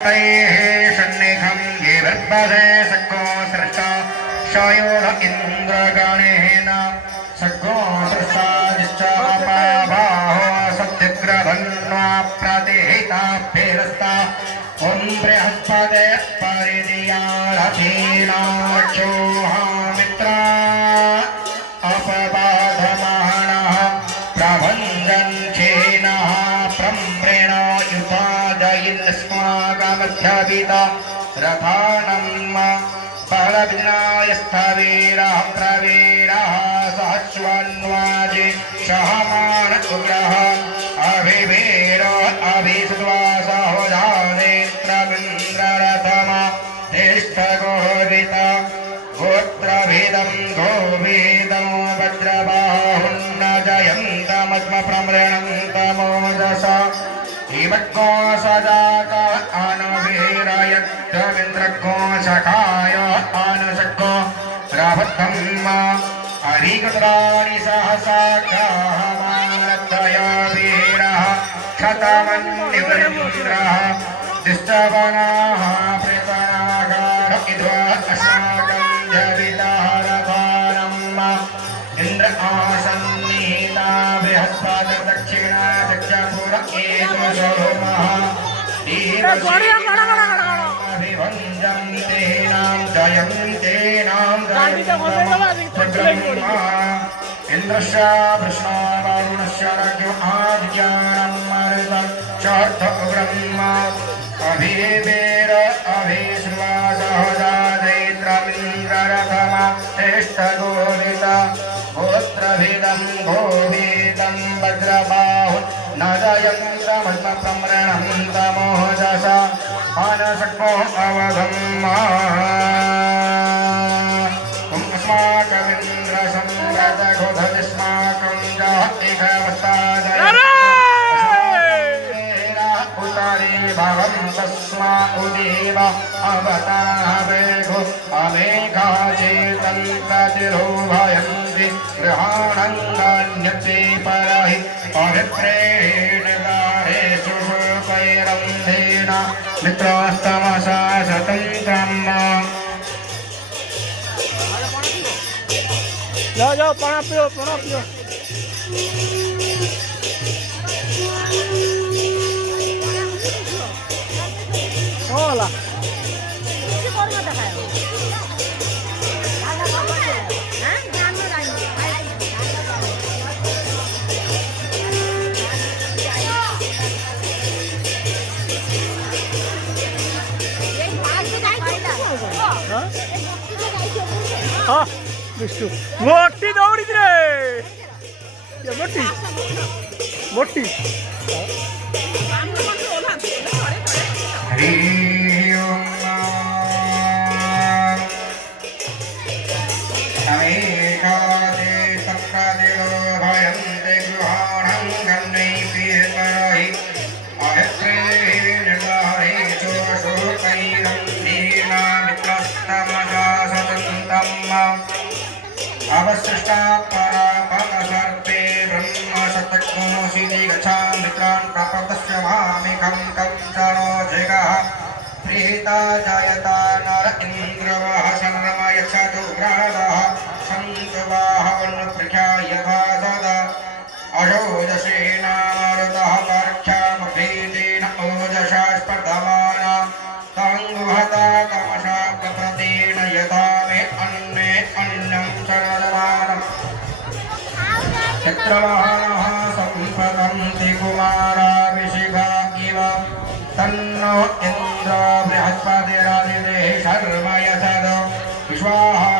सन्निघं ये वर्पदे सको सृष्टा शयोध इन्द्रगणेन सको सृष्टादिश्चापाबाहो सत्यग्रधन्वा प्रतिहिताभ्यस्ता ॐ बृहस्पते परिदियारथीनाक्षोहा अपबाधमानः प्रभञ्जन्खेनः प्रम्रेण युताजयिन्स्माकमध्यपिता रथानम् बलविनायस्थवीरः प्रवीरः सहस्वन्वाजे सहमान उग्रः अभिवीर अभिसुत्वा सहोजानेत्रमिन्द्ररथमा ज्येष्ठगोहिता गोत्रभेदं गोवेदं वज्रबाहुन्न जयन्तमस्मप्रमृणन्तमोजसा हिमको सजाक अनुवीरयत्तमिन्द्रको सखाय अनुशको रभत्तम् अधिगतराणि सहसा गाहमानत्रय वीरः क्षतमन्निवरिन्द्रः दिष्टवनाः प्रेतनागार इद्वा अस्माकं जवितः रथानम् इन्द्र आसन्निहिता बृहस्पति दक्षिणा दक्षपुर एतशोमः अभिभञ्जं तेनां जयं तेनां ब्रह्मा इन्द्रस्य विष्णुर्वरुणस्य राज्ञो आदित्यानां मरुतं चार्थ ब्रह्मा अभिवेर अभिश्रुवासहजादैत्रमिन्द्ररथमा श्रेष्ठगोविता गोत्रभेदं गोवेदं वज्रबाहु न जयन्द्रमस्मप्रमृणन्तमोजसा मानसको अवधम् अस्माकमिन्द्रसंव्रतघोधस्माकं जातिकवस्तादय भवन्तस्मा उदेव अवतावेघो अमेघाचेतं प्रतिरोभयन्ति गृहाणङ्गान्यते परहि अभिप्रेण गारेषु शोकैरन्धेन मित्रास्तमसा सतन्त्रम् जाओ पाना पियो होला हाँ विष्णु मोटी दौड़ी रे मोटी मोटी हरि ओम अमेकादे तक्कादेव भयन्ते गृहाणं गन्नै पीतरहि अभिप्रेण गारेषु शोकैरन्धेन मित्रस्तमसा सतन्तम् अवसृष्टा परापमसर्पे ब्रह्मसतकोऽसीति गच्छामि मित्रान् प्रपदस्य मामेकं कंसनो जगः प्रीता जायता नर इन्द्रवः संरमयच्छतु ग्रहदः सन्तुवाह वन्नपृख्या यथा सदा अयोजसेनामरुतः पर्ख्यामभीतेन ओजसा स्पर्धमाना तङ्गुहता तमशाप्रप्रतेन यथा मे अन्ने अन्नं शरणमानम् चित्रवाहनः सम्पतन्ति कुमाराभिषिखा इव तन्नो इन्द्रो बृहस्पतिरादिते शर्म यथद विश्वाहा